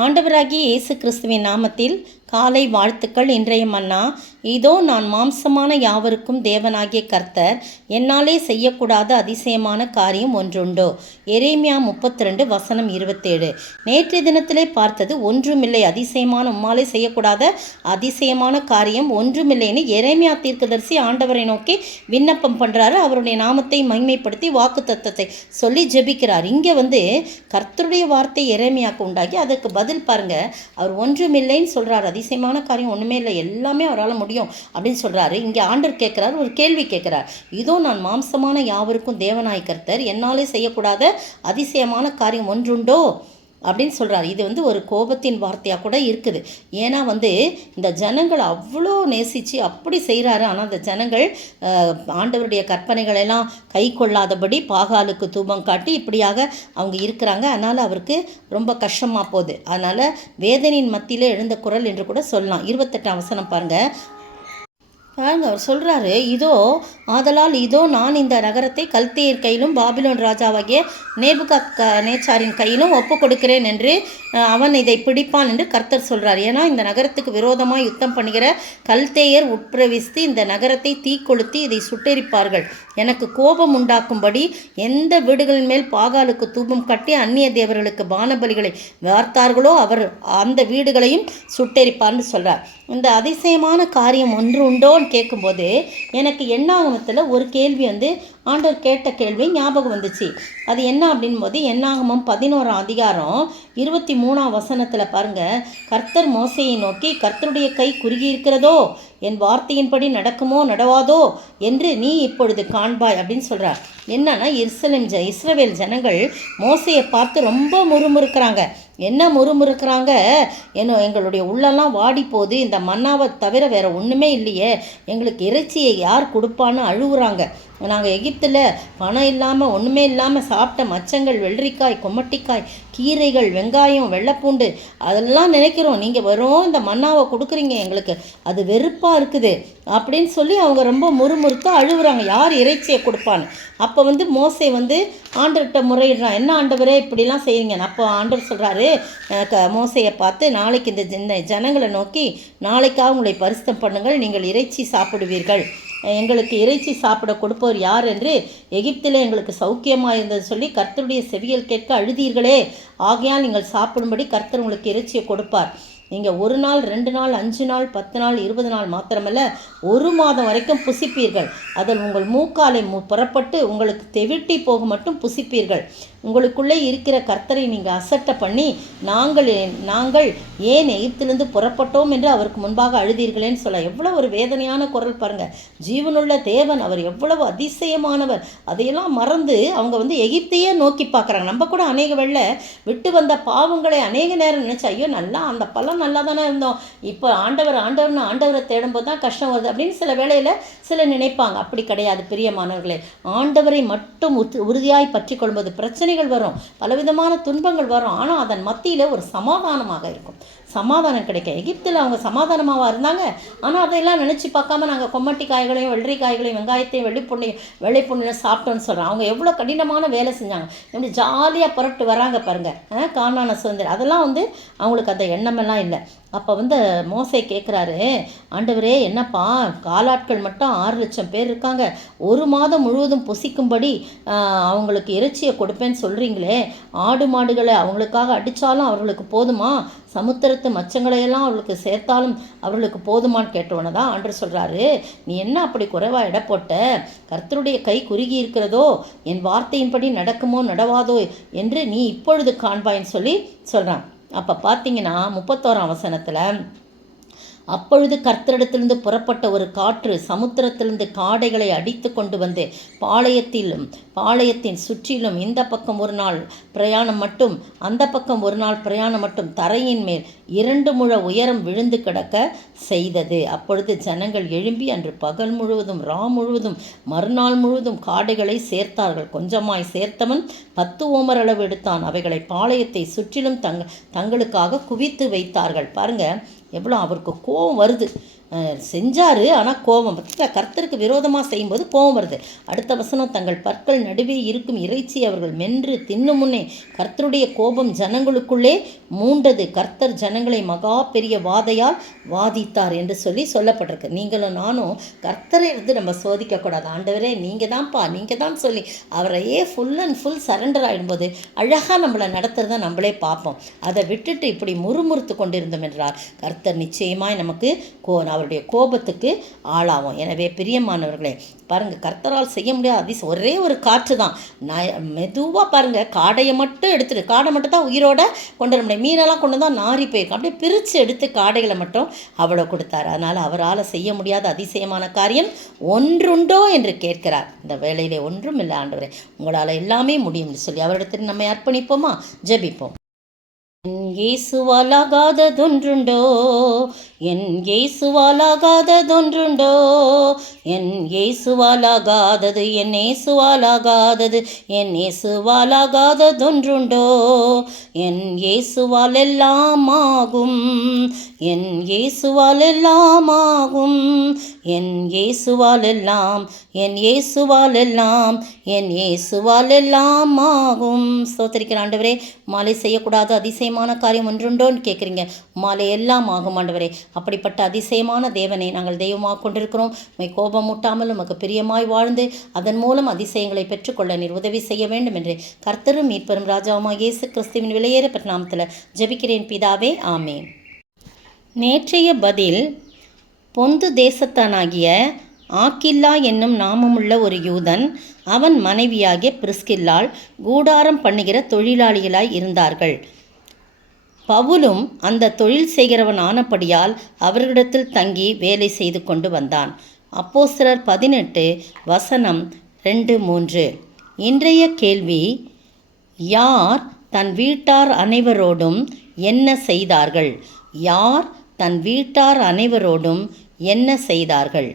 ஆண்டவராகிய இயேசு கிறிஸ்துவின் நாமத்தில் காலை வாழ்த்துக்கள். இன்றைய மன்னா, இதோ நான் மாம்சமான யாவருக்கும் தேவனாகிய கர்த்தர், என்னாலே செய்யக்கூடாத அதிசயமான காரியம் ஒன்றுண்டோ? எரேமியா 32 வசனம் 27. நேற்றைய தினத்திலே பார்த்தது ஒன்றுமில்லை, அதிசயமான உம்மாலே செய்யக்கூடாத அதிசயமான காரியம் ஒன்றுமில்லைன்னு எரேமியா தீர்க்கதரிசி ஆண்டவரை நோக்கி விண்ணப்பம் பண்ணுறாரு. அவருடைய நாமத்தை மகிமைப்படுத்தி வாக்கு தத்தத்தை சொல்லி ஜெபிக்கிறார். இங்கே கர்த்தருடைய வார்த்தை எரேமியாவுக்கு உண்டாகி அதுக்கு பதில் பாருங்க. அவர் ஒன்றுமில்லைன்னு சொல்கிறார், அதிசயமான காரியம் ஒன்றுமே இல்லை, எல்லாமே அவரால் முடியும் அப்படின்னு சொல்கிறாரு. இங்கே ஆண்டவர் கேட்குறாரு, ஒரு கேள்வி கேட்குறார். இதோ நான் மாம்சமான யாவருக்கும் தேவனாய் கர்த்தர், என்னாலே செய்யக்கூடாத அதிசயமான காரியம் ஒன்றுண்டோ அப்படின்னு சொல்கிறார். இது ஒரு கோபத்தின் வார்த்தையாக கூட இருக்குது. ஏன்னா இந்த ஜனங்கள் அவ்வளோ நேசித்து அப்படி செய்கிறாரு. ஆனால் அந்த ஜனங்கள் ஆண்டவருடைய கற்பனைகளெல்லாம் கை கொள்ளாதபடி பாகாலுக்கு தூபம் காட்டி இப்படியாக அவங்க இருக்கிறாங்க. அதனால் அவருக்கு ரொம்ப கஷ்டமாக போகுது. அதனால் வேதனையின் மத்தியிலே எழுந்த குரல் என்று கூட சொல்லலாம். 28 வசனம் பாருங்கள். அவர் சொல்கிறாரு, ஆதலால் நான் இந்த நகரத்தை கல்தேயர் கையிலும் பாபிலோன் ராஜாவாகிய நேபுகாத்நேச்சாரின் கையிலும் ஒப்பு கொடுக்கிறேன் என்று அவன் இதை பிடிப்பான் என்று கர்த்தர் சொல்கிறார். ஏன்னா இந்த நகரத்துக்கு விரோதமாக யுத்தம் பண்ணுகிற கல்தேயர் உட்பிரவித்து இந்த நகரத்தை தீக்கொளுத்தி இதை சுட்டெரிப்பார்கள். எனக்கு கோபம் உண்டாக்கும்படி எந்த வீடுகளின் மேல் பாகாலுக்கு தூபம் கட்டி அந்நிய தேவர்களுக்கு பானபலிகளை வார்த்தார்களோ அவர் அந்த வீடுகளையும் சுட்டெரிப்பார்னு சொல்கிறார். இந்த அதிசயமான காரியம் ஒன்று உண்டோன்னு கேட்கும்போது எனக்கு என்னாகமத்தில் ஒரு கேள்வி ஆண்டவர் கேட்ட கேள்வி ஞாபகம் வந்துச்சு. அது என்ன அப்படின்போது என்னாகமம் 11 அதிகாரம் 23 வசனத்தில் பாருங்கள். கர்த்தர் மோசையை நோக்கி, கர்த்தருடைய கை குறுகி இருக்கிறதோ, என் வார்த்தையின்படி நடக்குமோ நடவாதோ என்று நீ இப்பொழுது காண்பாய் அப்படின்னு சொல்கிறார். என்னன்னா இஸ்ரவேல் ஜனங்கள் மோசையை பார்த்து ரொம்ப முறுமுறுக்கிறாங்க. என்ன முறுமுறுக்கிறாங்க? எங்களுடைய உள்ளெல்லாம் வாடி போகுது, இந்த மன்னாவை தவிர வேறு ஒன்றுமே இல்லையே, எங்களுக்கு இறைச்சியை யார் கொடுப்பான்னு அழுகுறாங்க. நாங்கள் எகிப்தில் பணம் இல்லாமல் ஒன்றுமே இல்லாமல் சாப்பிட்ட மச்சங்கள், வெள்ளரிக்காய், கொம்மட்டிக்காய், கீரைகள், வெங்காயம், வெள்ளைப்பூண்டு அதெல்லாம் நினைக்கிறோம். நீங்கள் வரும் இந்த மன்னாவை கொடுக்குறீங்க, எங்களுக்கு அது வெறுப்பாக இருக்குது அப்படின்னு சொல்லி அவங்க ரொம்ப முறுமுறுத்து அழுகுறாங்க. யார் இறைச்சியை கொடுப்பான்னு. அப்போ மோசே ஆண்டவர்கிட்ட முறையிடுறான். என்ன ஆண்டவரே இப்படிலாம் செய்கிறீங்க? அப்போ ஆண்டவர் சொல்கிறாரு மோசையை பார்த்து, நாளைக்கு இந்த ஜனங்களை நோக்கி, நாளைக்காக உங்களை பரிசுத்தம் பண்ணுங்கள், நீங்கள் இறைச்சி சாப்பிடுவீர்கள், எங்களுக்கு இறைச்சி சாப்பிட கொடுப்பவர் யார் என்று எகிப்தில் எங்களுக்கு சௌக்கியமாக இருந்தது சொல்லி கர்த்தருடைய செவியல் கேட்க அழுதீர்களே, ஆகையால் நீங்கள் சாப்பிடும்படி கர்த்தர் உங்களுக்கு இறைச்சியை கொடுப்பார். நீங்கள் 1 நாள் 2 நாள் 5 நாள் 10 நாள் 20 நாள் மாத்திரமல்ல, 1 மாதம் வரைக்கும் புசிப்பீர்கள். அதில் உங்கள் மூக்காலை புறப்பட்டு உங்களுக்கு தெவிட்டி போக மட்டும் புசிப்பீர்கள். உங்களுக்குள்ளே இருக்கிற கர்த்தரை நீங்கள் அசட்டை பண்ணி, நாங்கள் ஏன் எகிப்திலிருந்து புறப்பட்டோம் என்று அவருக்கு முன்பாக அழுதீர்களேன்னு சொல்ல. எவ்வளோ ஒரு வேதனையான குரல் பாருங்கள். ஜீவனுள்ள தேவன், அவர் எவ்வளவு அதிசயமானவர். அதையெல்லாம் மறந்து அவங்க எகிப்தையே நோக்கி பார்க்குறாங்க. நம்ம கூட அநேக வேளை விட்டு வந்த பாவங்களை அநேக நேரம் நினச்சி, ஐயோ நல்லா அந்த பலம் நல்லா தானே இருந்தோம், இப்போ ஆண்டவரை தேடும்போது தான் கஷ்டம் வருது அப்படின்னு சில வேளையில் சில நினைப்பாங்க. அப்படி கிடையாது பிரியமானவர்களே. ஆண்டவரை மட்டும் உறுதியாய் பற்றி கொள்வது. பிரச்சனைகள் வரும், பலவிதமான துன்பங்கள் வரும், ஆனால் அதன் மத்தியில் ஒரு சமாதானமாக இருக்கும். சமாதானம் கிடைக்கும். எகிப்தில் அவங்க சமாதானமாக இருந்தாங்க. ஆனால் அதையெல்லாம் நினச்சி பார்க்காம நாங்கள் கொம்மட்டி காய்களையும் வெள்ளரிக்காய்களையும் வெங்காயத்தையும் வெள்ளைப்புண்ணையும் சாப்பிட்டோன்னு சொல்கிறோம். அவங்க எவ்வளோ கடினமான வேலை செஞ்சாங்க. இப்படி ஜாலியாக புரட்டு வராங்க பாருங்கள். காணான சுதந்திரம் அதெல்லாம் அவங்களுக்கு அந்த எண்ணமெல்லாம் இல்லை. அப்போ மோசே கேட்குறாரு, ஆண்டவரே என்னப்பா, காலாட்கள் மட்டும் 6 லட்சம் பேர் இருக்காங்க, 1 மாதம் முழுவதும் புசிக்கும்படி அவங்களுக்கு இறைச்சியை கொடுப்பேன்னு சொல்கிறீங்களே, ஆடு மாடுகளை அவங்களுக்காக அடித்தாலும் அவர்களுக்கு போதுமா, சமுத்திரத்து மச்சங்களையெல்லாம் அவர்களுக்கு சேர்த்தாலும் அவர்களுக்கு போதுமான்னு கேட்டவன தான் ஆண்டவர் சொல்கிறாரு, நீ என்ன அப்படி குறைவாக எடை போட்ட? கர்த்தருடைய கை குறுகி இருக்கிறதோ, என் வார்த்தையின்படி நடக்குமோ நடவாதோ என்று நீ இப்பொழுது காண்பாயின்னு சொல்லி சொல்கிறான். அப்போ பார்த்தீங்கன்னா 31 வசனத்தில், அப்பொழுது கர்த்தரிடத்திலிருந்து புறப்பட்ட ஒரு காற்று சமுத்திரத்திலிருந்து காடைகளை அடித்து கொண்டு வந்து பாளையத்தின் சுற்றிலும் இந்த பக்கம் 1 நாள் பிரயாணம் மட்டும் அந்த பக்கம் 1 நாள் பிரயாணம் மட்டும் தரையின் மேல் 2 முழ உயரம் விழுந்து கிடக்க செய்தது. அப்பொழுது ஜனங்கள் எழும்பி அன்று பகல் முழுவதும் முழுவதும் மறுநாள் முழுவதும் காடைகளை சேர்த்தார்கள். கொஞ்சமாய் சேர்த்தவன் 10 ஓமர் அளவு எடுத்தான். அவைகளை பாளையத்தை சுற்றிலும் தங்களுக்காக குவித்து வைத்தார்கள். பாருங்க, எவ்வளோ அவருக்கு கோபம் வருது. செஞ்சார். ஆனால் கோபம் பார்த்தீங்களா, கர்த்தருக்கு விரோதமாக செய்யும்போது கோபம் வருது. அடுத்த வசனம், தங்கள் பற்கள் நடுவே இருக்கும் இறைச்சி அவர்கள் மென்று தின்னு முன்னே கர்த்தருடைய கோபம் ஜனங்களுக்குள்ளே மூண்டது. கர்த்தர் ஜனங்களை மகா பெரிய வாதையால் வாதித்தார் என்று சொல்லப்பட்டிருக்கு. நீங்களும் நானும் கர்த்தரை நம்ம சோதிக்கக்கூடாது. ஆண்டவரே நீங்கள் தான்ப்பா, நீங்கள் தான் சொல்லி அவரையே ஃபுல் அண்ட் ஃபுல் சரண்டர் ஆகிடும்போது அழகாக நம்மளை நடத்துகிறத நம்மளே பார்ப்போம். அதை விட்டுட்டு இப்படி முறுமுறுத்து கொண்டிருந்தோம் என்றால் கர்த்தர் நிச்சயமாய் நமக்கு அவருடைய கோபத்துக்கு ஆளாகும். எனவே பிரியமானவர்களே, பாருங்கள், கர்த்தரால் செய்ய முடியாத ஒரே ஒரு காற்று தான். மெதுவாக பாருங்கள், காடையை மட்டும் எடுத்துட்டு, காடை மட்டும் தான் உயிரோட கொண்டு வர முடியும். மீனெல்லாம் கொண்டு தான் நாரி போயிருக்கும். அப்படியே பிரித்து எடுத்து காடைகளை மட்டும் அவ்வளோ கொடுத்தார். அதனால் அவரால் செய்ய முடியாத அதிசயமான காரியம் ஒன்றுண்டோ என்று கேட்கிறார். இந்த வேளையிலே ஒன்றும் இல்லை ஆண்டவரே, உங்களால் எல்லாமே முடியும்னு சொல்லி அவரிடத்தில் நம்மை அர்ப்பணிப்போமா? ஜெபிப்போம். என் இயேசுவாலாகாததொன்றுண்டோ, என் இயேசுவாலாகாததொன்றுண்டோ, என் இயேசுவாலாகாதது, என் இயேசுவாலாகாதது, என் இயேசுவாலாகாததொன்றுண்டோ, என் இயேசுவால் எல்லாம் ஆகும், என் இயேசுவால் எல்லாம் ஆகும், என் இயேசுவால் எல்லாம், என் இயேசுவால் எல்லாம், என் இயேசுவால் எல்லாம் ஆகும். ஸ்தோத்திரிக்கிற ஆண்டவரே, மாலை செய்யக்கூடாத அதிசயமான காரியம் ஒன்றுண்டோன்னு கேட்குறீங்க. மாலை எல்லாம் ஆகும் ஆண்டவரே. அப்படிப்பட்ட அதிசயமான தேவனை நாங்கள் தெய்வமாக கொண்டிருக்கிறோம். உம்மை கோபம் மூட்டாமல் உமக்கு பிரியமாய் வாழ்ந்து அதன் மூலம் அதிசயங்களை பெற்றுக்கொள்ள நீர் உதவி செய்ய வேண்டும் என்று கர்த்தரும் மீட்பரும் ராஜாவுமாக இயேசு கிறிஸ்துவின் விலையேறப்பட்ட நாமத்தில் ஜெபிக்கிறேன் பிதாவே, ஆமேன். நேற்றைய பதில், பொந்து தேசத்தானாகிய ஆக்கில்லா என்னும் நாமமுள்ள ஒரு யூதன், அவன் மனைவியாகிய பிரிஸ்கில்லாள் கூடாரம் பண்ணுகிற தொழிலாளிகளாய் இருந்தார்கள். பவுலும் அந்த தொழில் செய்கிறவன் ஆனபடியால் அவர்களிடத்தில் தங்கி வேலை செய்து கொண்டு வந்தான். அப்போஸ்தலர் 18:2-3. இன்றைய கேள்வி, யார் தன் வீட்டார் அனைவரோடும் என்ன செய்தார்கள்? யார் தன் வீட்டார் அனைவரோடும் என்ன செய்தார்கள்?